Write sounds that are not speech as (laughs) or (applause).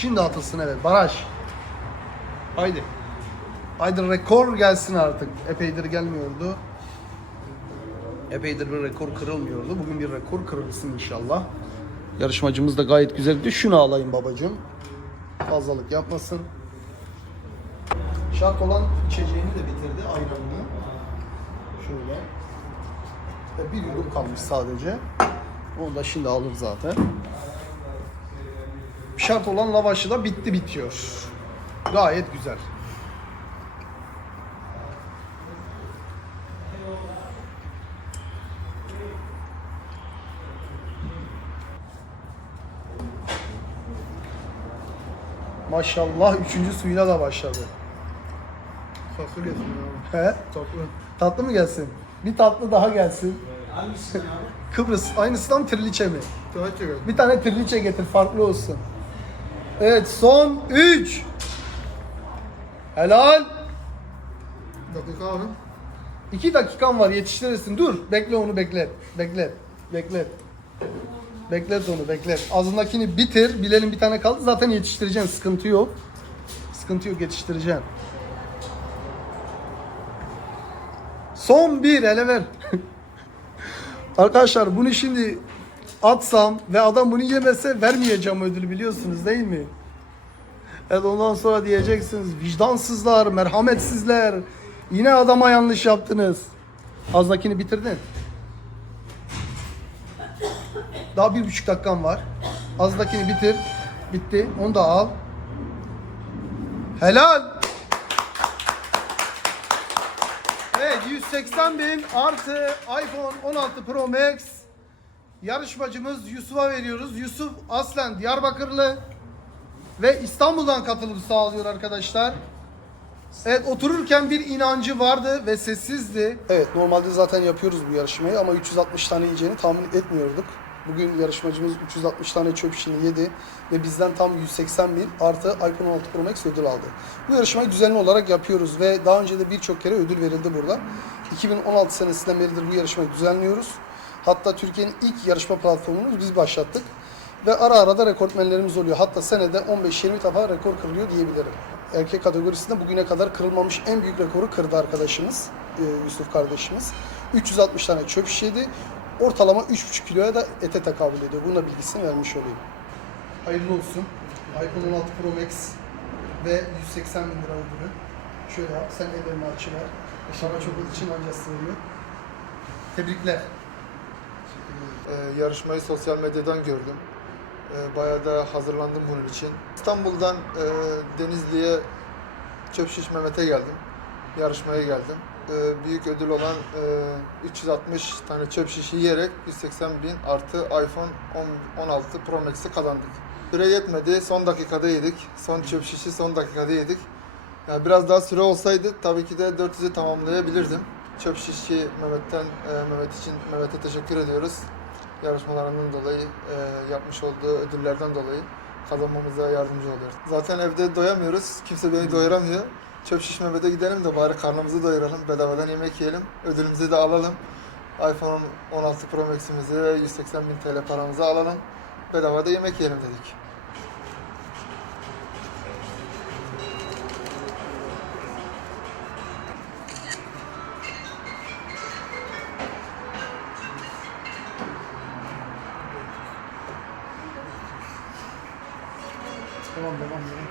Şimdi atılsın evet. Baraj. Haydi. Haydi rekor gelsin artık. Epeydir gelmiyordu. Epeydir bir rekor kırılmıyordu. Bugün bir rekor kırılsın inşallah. Yarışmacımız da gayet güzel gidiyor. Şunu alayım babacığım. Fazlalık yapmasın. Şart olan içeceğini de bitirdi ayranını. Şöyle. Ve bir yudum kalmış sadece. Onu da şimdi alır zaten. Şart olan lavaşı da bitti bitiyor. Gayet güzel. Maşallah üçüncü suyuna da başladı. Tatlı gelsin abi. He? Tatlı. Tatlı mı gelsin? Bir tatlı daha gelsin. Hangisi abi? Kıbrıs. Aynısından triliçe mi? Çekelim. Bir tane triliçe getir farklı olsun. Evet son 3. Helal. Dakika abi. 2 dakikan var yetiştirirsin. Dur. Bekle onu beklet. Beklet. Beklet. Beklet onu beklet. Ağzındakini bitir. Bilelim bir tane kaldı. Zaten yetiştireceksin. Sıkıntı yok. Sıkıntı yok yetiştireceksin. Son bir ele ver. (laughs) Arkadaşlar bunu şimdi atsam ve adam bunu yemese vermeyeceğim ödülü biliyorsunuz değil mi? Evet ondan sonra diyeceksiniz vicdansızlar, merhametsizler. Yine adama yanlış yaptınız. Azdakini bitirdin. Daha bir buçuk dakikan var. Azdakini bitir. Bitti. Onu da al. Helal. Evet 180 bin artı iPhone 16 Pro Max. Yarışmacımız Yusuf'a veriyoruz. Yusuf aslen Diyarbakırlı ve İstanbul'dan katılım sağlıyor arkadaşlar. Evet otururken bir inancı vardı ve sessizdi. Evet normalde zaten yapıyoruz bu yarışmayı ama 360 tane yiyeceğini tahmin etmiyorduk. Bugün yarışmacımız 360 tane çöp işini yedi ve bizden tam 180 bin artı iPhone 16 Pro Max ödül aldı. Bu yarışmayı düzenli olarak yapıyoruz ve daha önce de birçok kere ödül verildi burada. 2016 senesinden beridir bu yarışmayı düzenliyoruz. Hatta Türkiye'nin ilk yarışma platformunu biz başlattık. Ve ara ara da rekortmenlerimiz oluyor. Hatta senede 15-20 defa rekor kırılıyor diyebilirim. Erkek kategorisinde bugüne kadar kırılmamış en büyük rekoru kırdı arkadaşımız, e, Yusuf kardeşimiz. 360 tane çöp şiş yedi. Ortalama 3,5 kiloya da ete tekabül ediyor. Bunun da bilgisini vermiş olayım. Hayırlı olsun. iPhone 16 Pro Max ve 180 bin lira ödülü. Şöyle yap, sen ellerini açıver. Şaka çok için ancak sığıyor. Tebrikler. Ee, yarışmayı sosyal medyadan gördüm. Ee, bayağı da hazırlandım bunun için. İstanbul'dan e, Denizli'ye Çöp Şiş Mehmet'e geldim. Yarışmaya geldim. Ee, büyük ödül olan e, 360 tane çöp şişi yiyerek 180 bin artı iPhone 10 16 Pro Max'i kazandık. Süre yetmedi. Son dakikada yedik. Son çöp şişi son dakikada yedik. Yani biraz daha süre olsaydı tabii ki de 400'ü tamamlayabilirdim. Çöp şişçi Mehmet'ten e, Mehmet için Mehmet'e teşekkür ediyoruz. Yarışmalarından dolayı, e, yapmış olduğu ödüllerden dolayı kazanmamıza yardımcı oluyor. Zaten evde doyamıyoruz. Kimse beni doyuramıyor. Çöp şiş Mehmet'e gidelim de bari karnımızı doyuralım. Bedavadan yemek yiyelim. Ödülümüzü de alalım. iPhone 16 Pro Max'imizi ve 180 bin TL paramızı alalım. Bedavada yemek yiyelim dedik. Tamam babam ya.